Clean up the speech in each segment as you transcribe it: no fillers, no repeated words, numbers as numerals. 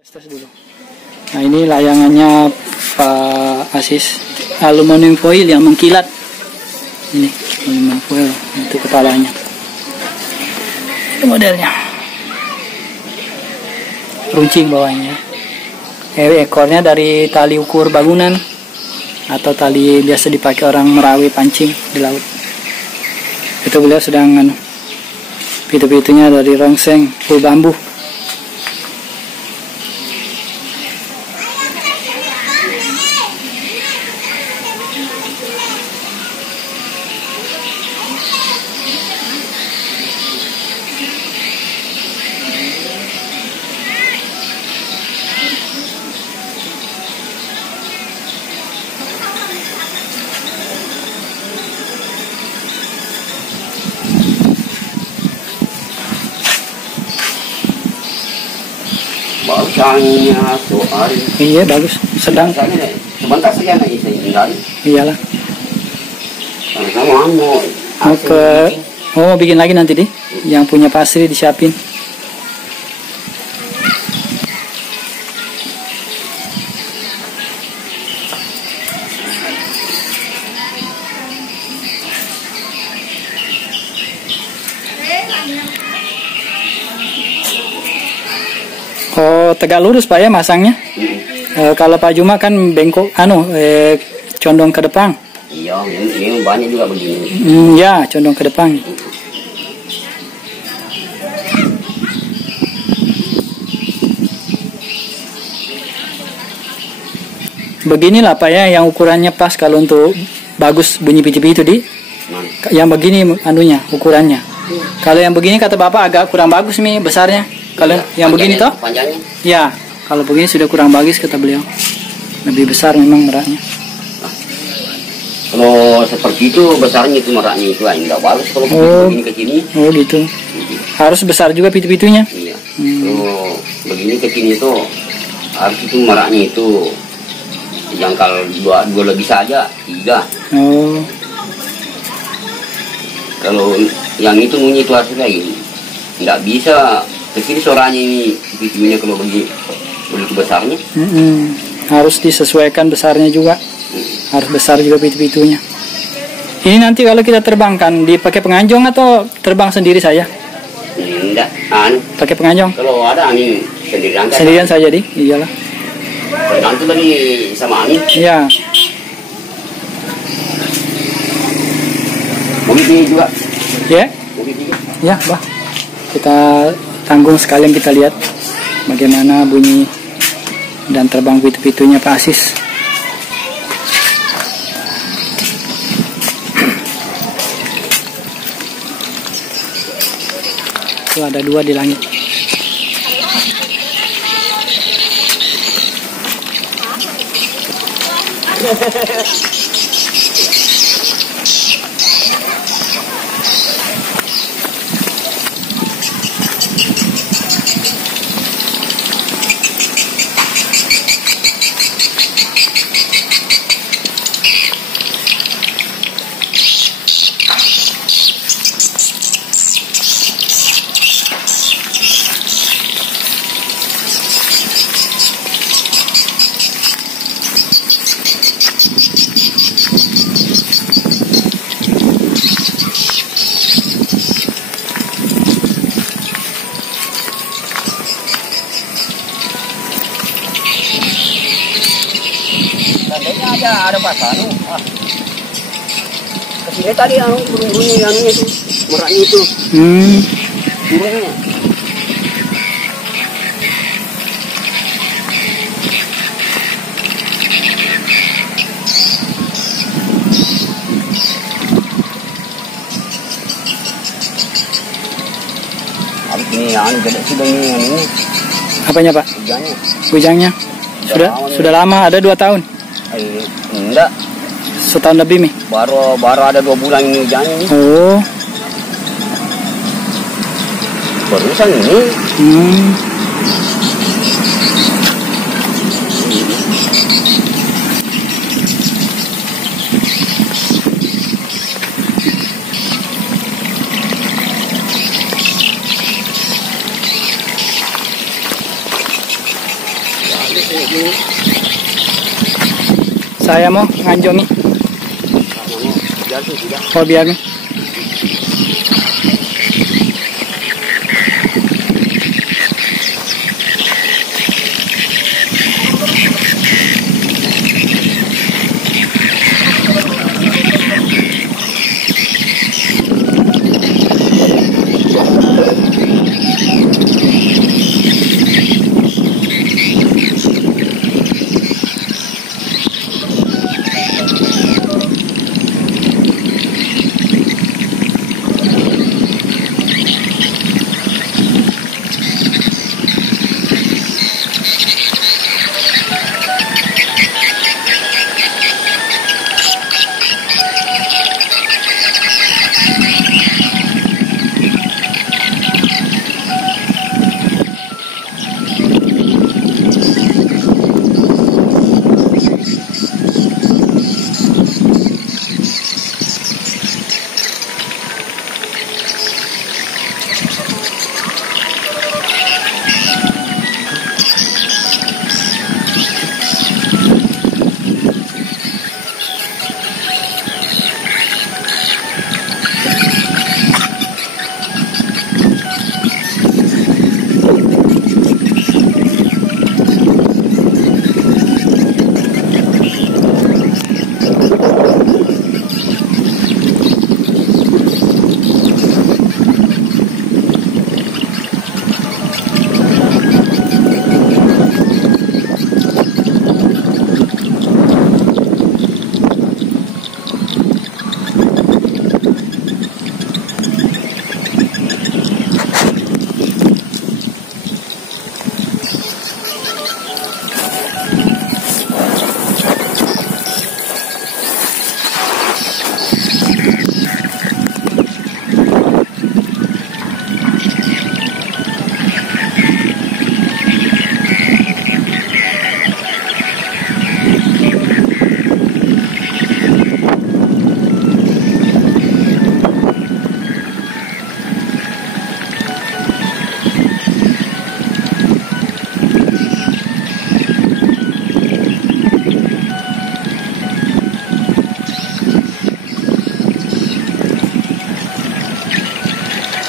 Tes dulu. Nah, ini layangannya Pak Asis, aluminium foil yang mengkilat. Ini aluminium foil, itu kepalanya. Itu modelnya. Runcing bawahnya. Ekornya dari tali ukur bangunan atau tali biasa dipakai orang Merawi pancing di laut. Itu beliau sedang pitu-pitunya dari rongseng full bambu. Bausanya soal. Iya bagus, sedang. Sebentar saja nanti saya tinggal. Iyalah. Sama mau mau bikin lagi nanti deh. Yang punya pasir disiapin. Oh, tegak lurus Pak ya masangnya. Kalau Pak Juma kan bengkok, condong ke depan. Iya, ini banyak juga begini. Ya, condong ke depan. Beginilah Pak ya, yang ukurannya pas kalau untuk bagus bunyi pipi itu di. Yang begini anunya ukurannya. Kalau yang begini kata Bapak agak kurang bagus nih besarnya. Kalau yang begini toh? Panjangnya? Ya, kalau begini sudah kurang bagus kata beliau. Lebih besar memang meraknya. Kalau seperti itu besarnya itu meraknya itu enggak bagus kalau begini ke sini. Oh gitu. Harus besar juga pitu-pitunya. Iya. Kalau begini ke sini itu harus itu meraknya itu jangkal dua lebih saja 3. Oh. Kalau yang itu nunyi itu harus lagi. Enggak bisa kecil suaranya ini pipinya kalau begitu besarnya. Harus disesuaikan besarnya juga. Harus besar juga pitu-pitunya. Ini nanti kalau kita terbangkan dipakai penganjong atau terbang sendiri saja? Enggak, pakai penganjong. Kalau ada angin sendirian. Sendirian saja di, iyalah. Tergantung dari sama angin. Iya. Begitu juga. Ya? Ya, Bah. Kita tanggung sekalian kita lihat bagaimana bunyi dan terbang pitu-pitunya Pak Asis. Itu ada 2 di langit. Ada pasar. Kesini tadi bunyi anunya itu meraknya itu. Burungnya. Habis ini gede sudah ini. Apanya Pak? Bujangnya. Sudah lama, ada 2 tahun. Enggak. Setahun lebih nih. Baru ada 2 bulan ini hujannya nih. Oh. Barusan ini. Saya mau nganjongi. Oh biar nih.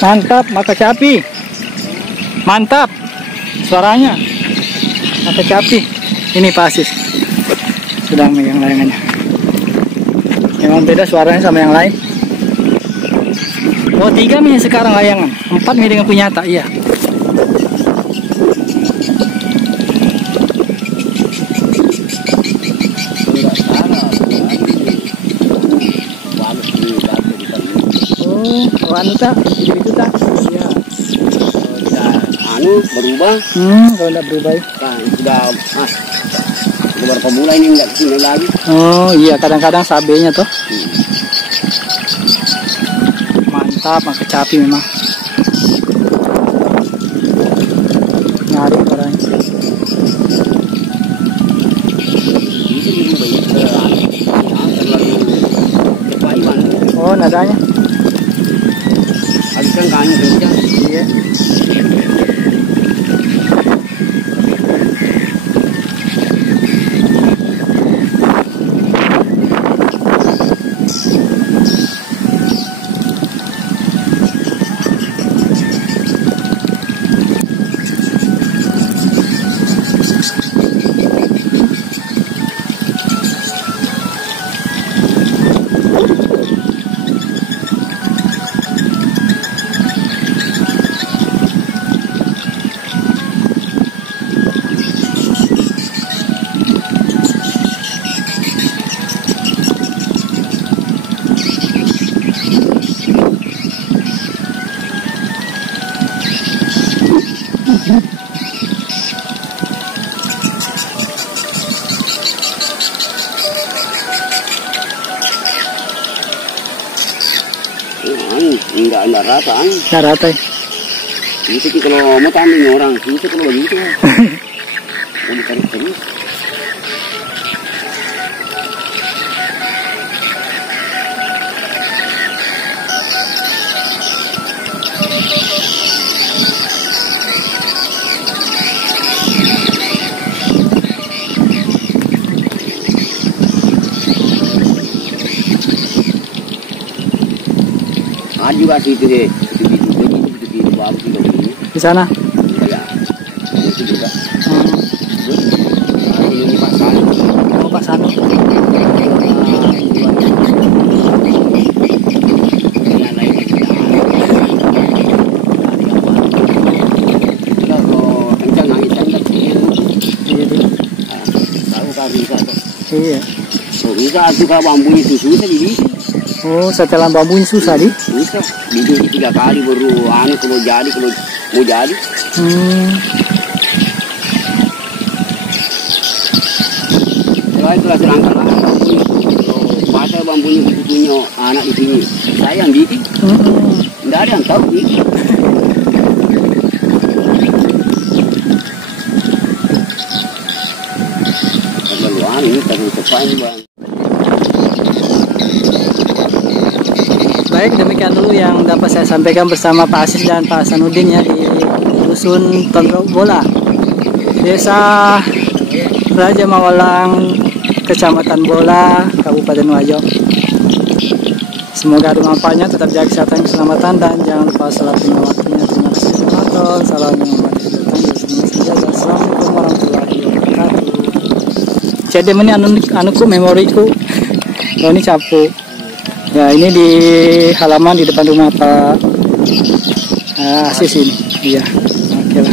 Mantap, maka capi. Mantap. Suaranya. Maka capi. Ini Pak Asis. Sedang megang layangannya. Memang beda suaranya sama yang lain. Oh, 3 mini sekarang layangan. 4 mini dengan punya tak, iya. Oh, anu tak, itu tak. Iya. Anu berubah. Kalau enggak berubah. Nah, sudah beberapa bulan ini enggak kesini lagi. Oh iya, kadang-kadang sabenya tuh. Mantap, maka capi memang. Nyari orangnya. Oh, nadanya. Habiskan kami kencang. Iya. Enggak rata. Enggak rata. Itu kalau mau tanding orang, itu kalau begitu. Mau ditarik terus. juga situ deh. Itu bagus juga ini. Di sana. Ya. Itu juga. Ini pasar. Oh, Pak Sanu. Iya. Bisa suka bambu itu susah di. Oh, setelan bambu ini susah di? Susah. Bikin 3 kali baru kalau mau jadi. Kalau itu hasil angkat bambu itu. Kalau pasal bambunya punya anak di sini. Saya yang bikin. Tidak ada yang tahu nih. Ini terlalu cepat ini bang. Baik, demikian dulu yang dapat saya sampaikan bersama Pak Asis dan Pak Sanudin ya di Dusun Tondok Bola, Desa Raja Mawalang, Kecamatan Bola, Kabupaten Wajo. Semoga ada manfaatnya, tetap jaga kesehatan dan keselamatan, dan jangan lupa salat lima waktunya. Terima kasih penonton. Salam yang Assalamualaikum warahmatullahi wabarakatuh. Jadi ini anuku memoriku. Oh, ini capu. Ya, ini di halaman di depan rumah Pak Asis ini. Iya. Oke lah.